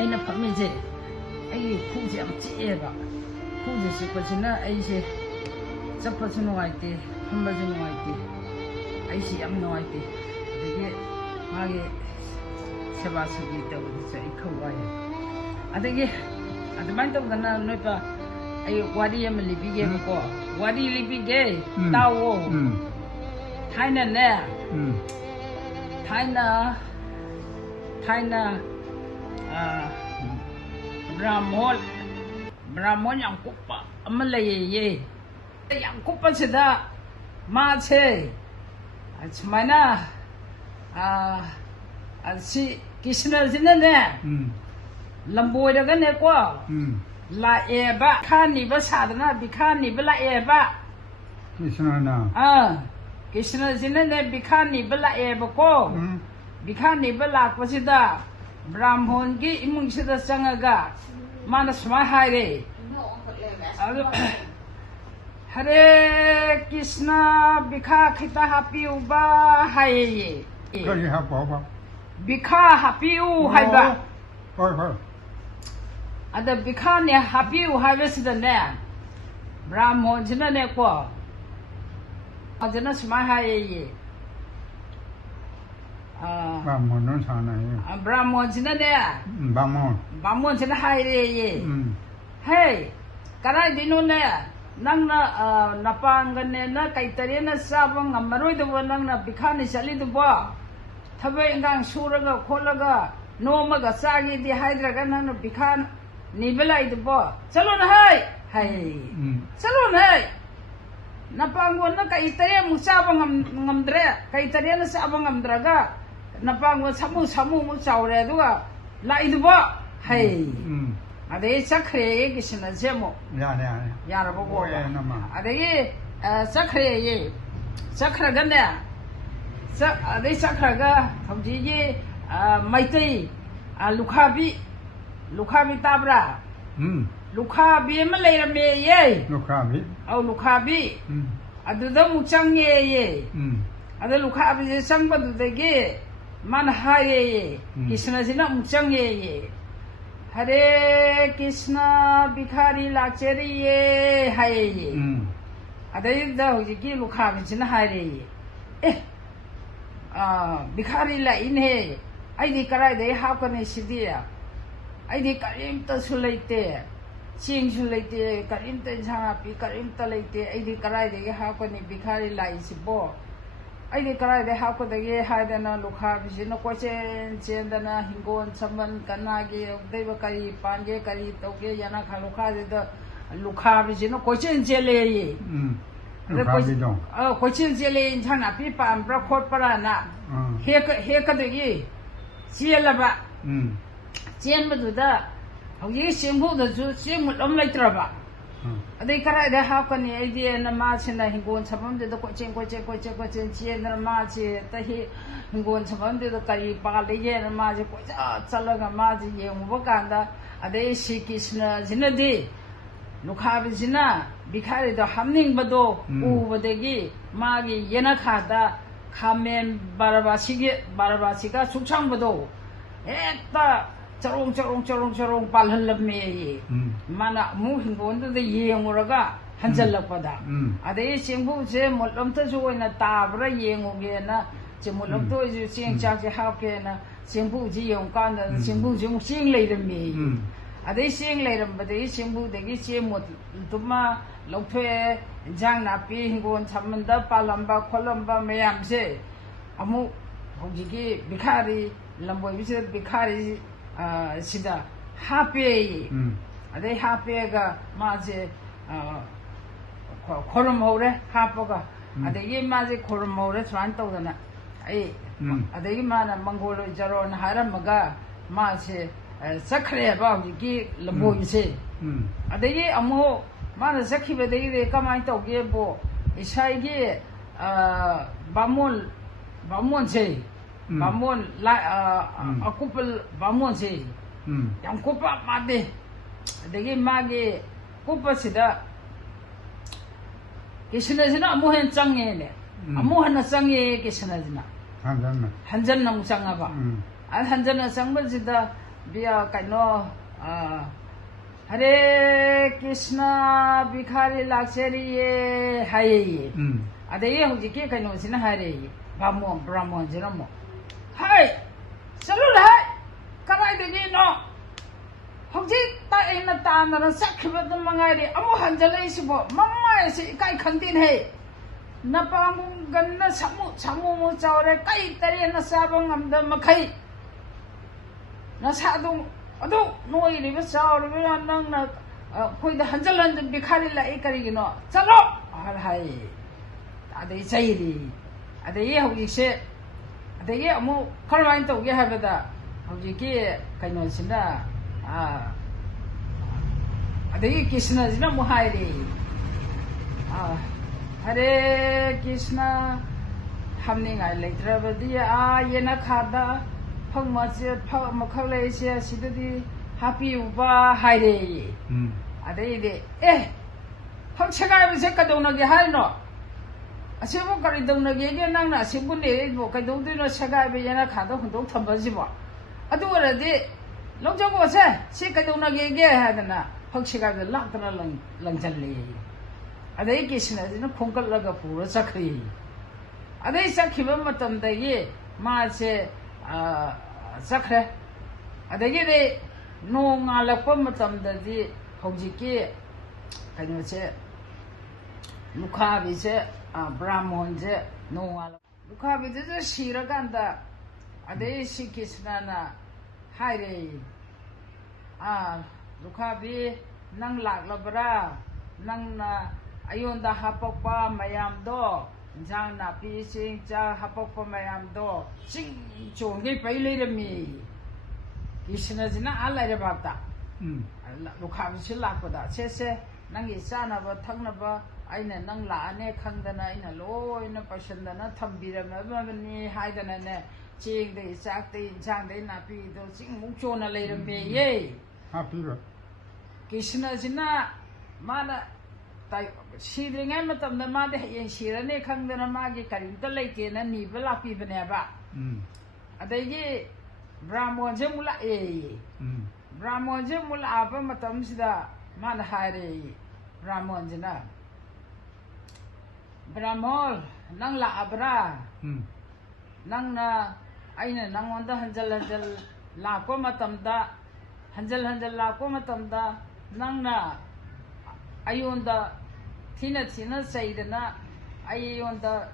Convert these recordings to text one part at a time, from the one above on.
ꯑꯩꯅ ꯐꯝꯃꯤꯁꯦ ꯑꯩꯒꯤ ꯈꯨꯁꯦ ꯌꯥꯝ ꯆꯤꯛꯑꯦꯕ ꯈꯨꯁꯦ ꯆꯤꯛꯄꯁꯤꯅ ꯑꯩꯁꯦ ꯆꯠꯄꯁꯨ ꯅꯨꯡꯉꯥꯏꯇꯦ ꯐꯝꯕꯁꯨ ꯅꯨꯡꯉꯥꯏꯇꯦ ꯑꯩꯁꯦ ꯌꯥꯝ ꯅꯨꯡꯉꯥꯏꯇꯦ ꯑꯗꯒꯤ ꯃꯥꯒꯤ ꯁꯦꯕꯥ ꯁꯦꯕꯤ ꯇꯧꯕꯗꯁꯨ ꯑꯩ ꯈꯔ ꯋꯥꯏꯑꯦ ꯑꯗꯒꯤ ꯑꯗꯨꯃꯥꯏꯅ ꯇꯧꯗꯅ ꯅꯣꯏꯕ ꯑꯩ ꯋꯥꯔꯤ ꯑꯃ ꯂꯤꯕꯤꯒꯦꯕꯀꯣ wari libige tawo Thailand Thailand Brahmon yang kupa amalaye yang kupa sida ma che mana si Krishna jina ne lamboy daga ne ko la eba khani ba sadana bikhani ba la eba Krishna na Krishna jina ne bikhani ba la eba ko bikhani ba la ko sida Brahmon gi imung sida changaga mana sma haire Hare Krishna bikha khita happy uba haye ko ye ha ba bikha happy u haiba ho Ada bikhane happy u harvest ne Brahmon jina ne ko ajana sma haye Brahmon no sa na ye Brahmon jina ne Brahmon jina haye hey karai dinu ne nangna napangane na kaitare na sabang amaroi do nangna bikhane chali do ba thabai ingang suraga kholaga nomaga sagi di haidraga nangna bikhan Nibelai the boy. Salon hai! Hey! Salon hai! Napangwan na kaitare musabang ngamdre, kaitare na sabang ngamdraga, napangwan samu musawre dua, la idwa! Hey! Ade sakre Krishna Jemo. Yarabo. Ade sakre ye. Sakra ganda. Ade sakraga, Hamji, Maiti, Lukabi. Lukhabi tabra Lukhabi malay me ye Lukhabi aduda muchang ye ada Lukhabi sangba dudage man haye Krishna jina muchang ye Hare Krishna bikhari lacheri ye haye ada ida hojiki Lukhabi jina haye bikhari la inhe aidi karai de hakane sidia Aidi karimta sulaite, ching sulaite, karimta jhapi, karimta laite, aidi karai de hakoni bikhari lai sibo. Aidi karai de hakode haidana lukha bisino kochen chendana hingon saman kanagi deva kari panje kari toge yana khalukha de lukha bisino kochen chele ye. Kochen chele inchana pi pam brakot parana. Heka de ye. Chela ba. Chen maduda hauji singbu da ju singmu lom laitraba adai karai da hakani idea na ma china hingon chabam de ko chen chen na ma che ta hi hingon chabam de kai pa le ye na ma je ko chalaga ma je ye mu ba da adai Shri Krishna jina de lukha bi jina bikhari da hamning bado u badegi ma gi yena kha da khamen barabasi ga sukchang bado ekta Charong palhalame mana mu hingon de yenguraga hanjalapada ade singbu je molom ta jo na tabra yenguge na je molom to ju sing cha je hauke na singbu ji yong kan da singbu ju sing leirame ade sing leiram bade singbu de gi che mot tuma lokthwe jang na pi hingon chamanda palamba kholamba mayam se amu hojigi bikhari lamboy bise bikhari sida happy ade happy ga maje khorom hore hapoga ade ye maje khorom hore tran to dana ai ade ye mana mangolo jaron haramaga maje sakhre ba gi labo se ade ye amo mana sakhi be de kamai to ge bo isai ge bamon se Bamon la akupal bamon se yang kupa made degi mage kupa sida Krishna jina amuhen change le amuhan change Krishna jina hanjan na musanga ba hanjan na sangba sida Bia Kano Hare Krishna Bhikhari Lakshari Hai Ade Hujiki Kano Sina Hare Brahmon Jeramo Hai Salud Hai Karai de no Hoji Ta in the Tan and Sakriba the Mangari Amu Hanjalesibo Mama is Kai Kantin Hay Napam Gana Samu Chaure Kai Tari and Sabang and the Makai Nasadu Ado no river sour nang put the Hanjalan and Bikari la Ekarino Salo Hai Ade Saidi Ade Yahu said the year more Caroline to Yahavada Hojiki Kainosina Ade Krishna is no Muhairi Hare Krishna Hamning I later but dear Yena Kada Pangmasia Makalasia Sidadi Happy Uba Haide Ade Pangchaga was a Kadona Gahano A civil Karidona Gagan Nana, Simple Kaduna Saga Vayana Kado, who don't Tambaziba. I do what I did. Long was a Sikadona Gaga Hadana, Pangchaga the Lantana Lantanli. A day Kishna is no Punka Lagapu, Sakri. A day Sakimamatam the ye, Marse Sakre. A day no Malapomatam the Hojiki, can you say? Lukavi said, Brahmon said, no. Lukavi is a Shiraganda. A day she kissed Nana. Hi, Lukavi, Nang Lak Labra, Nang Ayunda Hapopa, Mayam do, Jana Pising, Ja Hapopa, Mayam do, Sing Chongi Pay me. Kishna is not allied about that. Lukavi she laughed with that. Say, Nangi Sanaba, Tangnaba. Aina nang la ane khandana ina lo ina pashandana thambira mabani haidana ne ching de sak de chang de na pi do sing muk chona leiram me ye happy Krishna sina mana tai shidringai matam na ma de yen shirane khandana ma gi karim ta leite na ni bala pi bane ba adai gi brahmon je mula brahmon je mula aba matam sida mana haire brahmon jina Brahmol, nang la abra, nang na, aina nang wanda hanjal la ko matamda, hanjal la ko matamda, nang na, ayunda, tina sayidana, ayunda,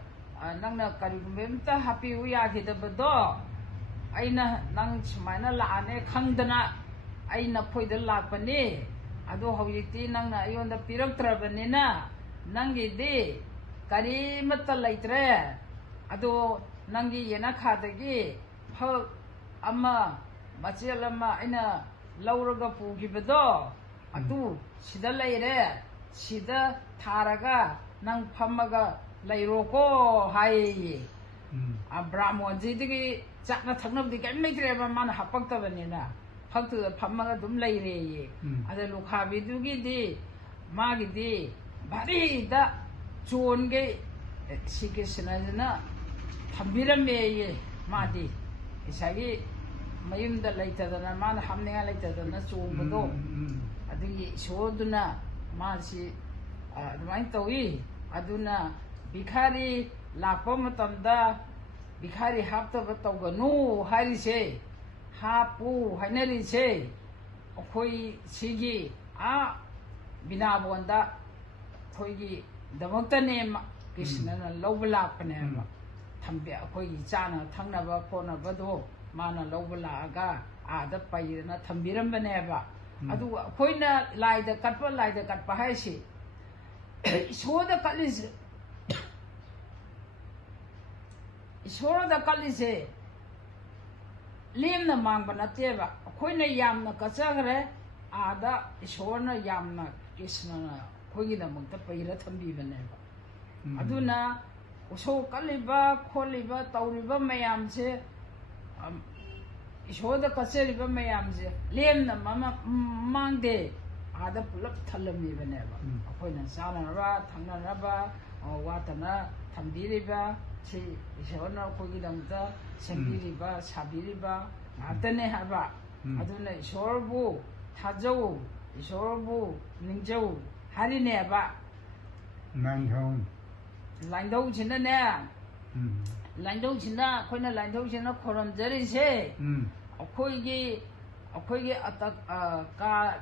nang na karibumta happy uya hida bado, aina nang chumana la ane kangdana, aina poida la pane, ado hawiti nang na ayunda pirak trabanina, nangi de. Kari mata laitre ado nangi yena khadagi phal amma machel amma ina lauraga pugibado adu sida laire sida tharaga nang phamaga lairoko hai brahmon jidigi chakna thagnabdi kai maitre ba man hapakta banina phaktu phamaga dum laire ada lukhabi dugi di magi di bari da John Gay, Sikisana, Tambira May, Madi, Isagi, Mayum the later than a man hamning later than a Chumado. I think Shoduna, Marsi, Mantawi, Aduna, Bikari, La Pomatamda, Bikari Hapta, no, Harry say, Hapu, Haneri say, Hoi Sigi, Binabonda, Toigi. The Mokta name Krishna Lovala Panema Tambia Koi Chana Tangnava Pona Bado Mana Lovala Aga the Payana Tambiram Baneva Adu Koina like the Katpa like the Katpahashi Show the Kalis Show the Kalise Lim the Manganateva Koina Yamna Kasagre Ada Shona Yamna Krishna Kogi the Monta Payra Tambivaneva Aduna so Kaliba, Koliba, Tauriba Mayamse show the Kaseriba Mayamse, Lame the Mama Mande, other pull up Talami whenever. Upon a Sanara, Tangaraba, or Watana, Tambiriba, Shona Kogidamta, Sambiriba, Sabiriba, Atane Hava, aduna ishorbu thajaw ishorbu ningjaw harineba Landhong landau chinda ne landau chinda khoina landau chinda khoram jari se akhoi gi atak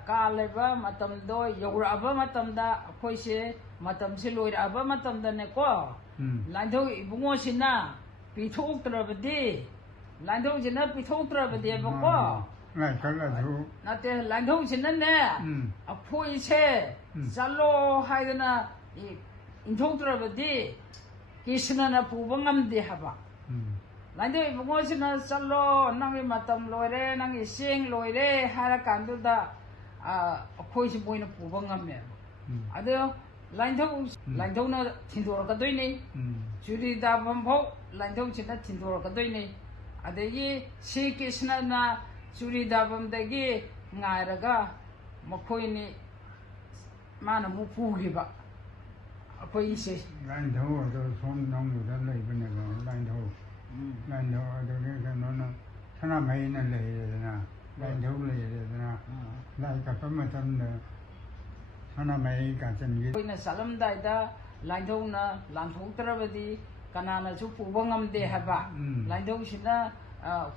ka leba matam do yogura ba matam da akhoi se matam se loira ba matam da ne ko landau ibungo sina pithok trabadi landau chinda pithok trabadi ba ko Lai kala thu nate landau chinda ne akhoi se zalo haidana 인통들어버디 기스나나 부봉암디 하바 난데 부모시나 살로 낭이 마탐 로이레 낭이 싱 로이레 하라 간두다 아 코이시 보이는 부봉암메 아데요 란통나 틴도르가 되니 주리다 범보 란통 진짜 틴도르가 되니 아데기 시기스나나 주리다 범데기 ngairaga makoini mana mu pugiba akwai se Landhong do som nong lu da lai bane lo Landhong Landhong do ke no na thana mai na lai na Landhong lai na lai ka pa ma tam na thana mai ka chen ye koina salam dai da landhong na landhong trabadi kanana chu pubangam de haba landhong sina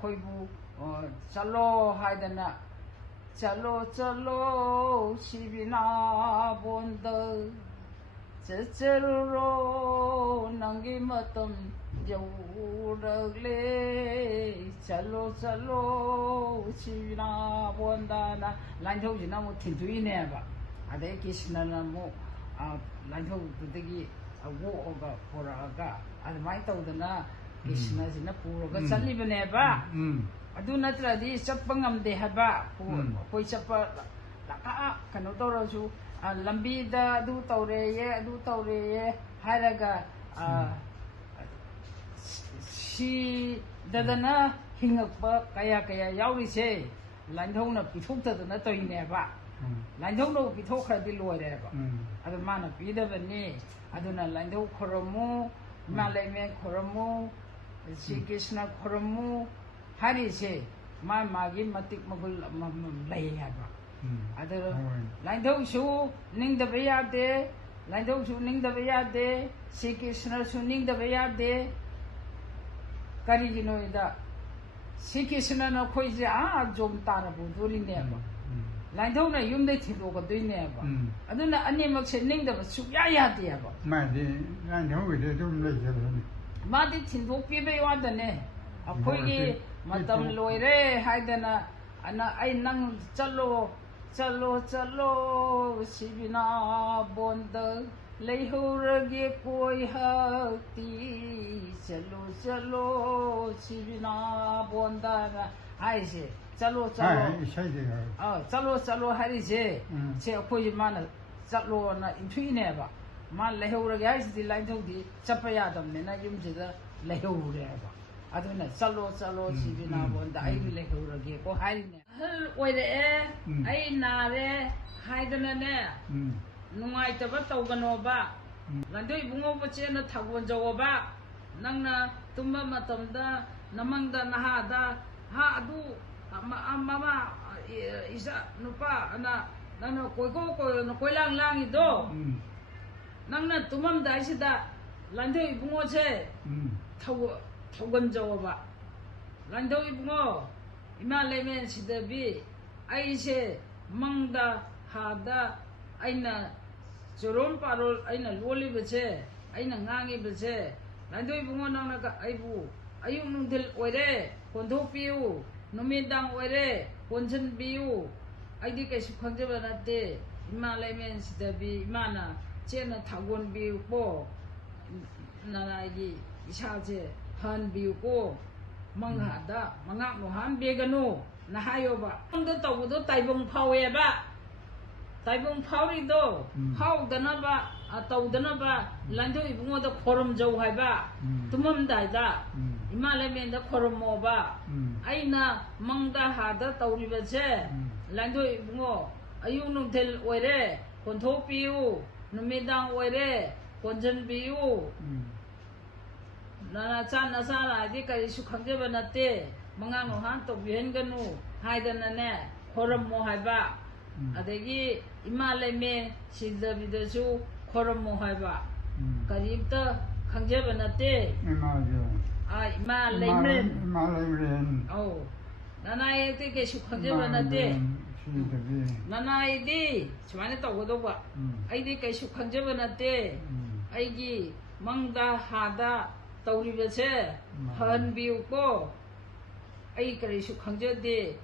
khoi bu chalo haidana chalo chalo sibina bonda Chacharo nangi matam jawuragle chalo chalo china bondana lanjau jina mo tintui ne ba ade kisna na mo lanjau tudegi wo oga poraga ade mai tawdana kisna jina puroga chali bane ba adu natradi chapangam de haba koi chapa laka kano tawrasu lambida adu tawre ye haraga si dadana hingakpa kaya yauri se landhong na pithokta na toine ba landhong no pithokhradi loire ba adu mana pidabani aduna landhong khoromu malai khoromu si krishna khoromu hari se magi matik magul lai ba Ada landau su ning da bayade landau su ning da bayade Sikishna su ning da bayade kari jino ida Sikishna na khoi ja jom tara bu duri ne ba landau na yum de thido ga dui ne ba aduna animak se ning da su ya ya de ba ma de Landhong de dum lai je ma de thido pi be wa da ne akhoi gi matam loire haidana ana ai nang chalo sibina bonda leihurage koi hakti chalo sibina bonda ai se chalo hari se che khoi mana chalo na inthui ne ba ma leihurage ai si line thau di chapaya dam ne na yum je da leihurage ba aduna chalo sibina bonda ai leihurage ko hari ne oire ai na re haidana ne nungai ta ba tawgano ba landoi bungo ba chena thagwon jawo ba nangna tumba matamda namangda nahada ha adu mama isa nupa ana nano ko no koilang lang ido nangna tumam dai sida landoi bungo che thagwon jawo ba landoi bungo Imaleme sidabi aise mangda hada aina jorom parol aina loli beche aina ngangi beche landoi bungo nang ka aibu ayung nungdil oire kontho piu numidang oire konchen biu aidi kai sukhang jeba nate Imaleme sidabi imana chena thagon biu po nana gi isaje han biu ko manghada mangak no han begano na hayo ba ndo tawdo taibong phawe ba taibong phawri do phaw dana ba tawdana ba landho ibungo da khorom jaw hai ba tumam dai da imale men da khorom mo ba aina mangda hada tawri ba je landho ibungo ayung nung tel oire kontho piu numidang oire konjan biu Nana chan asala di kay sukhang jeba nate mga ngohan to bihen ganu 하이드는네 코름 뭐 해봐 아대기 이말레메 신저비도수 코름 뭐 해봐 그립도 강제번한테 맞아. 아 이말레메 말레면. 어 나나에 되게 숙강제번한테 나나이디 저만에 또 오도가 아이디 그 숙강제번한테 아이기 망다 하다 떠오르면서 헌비우고 아이 그래 숙강제디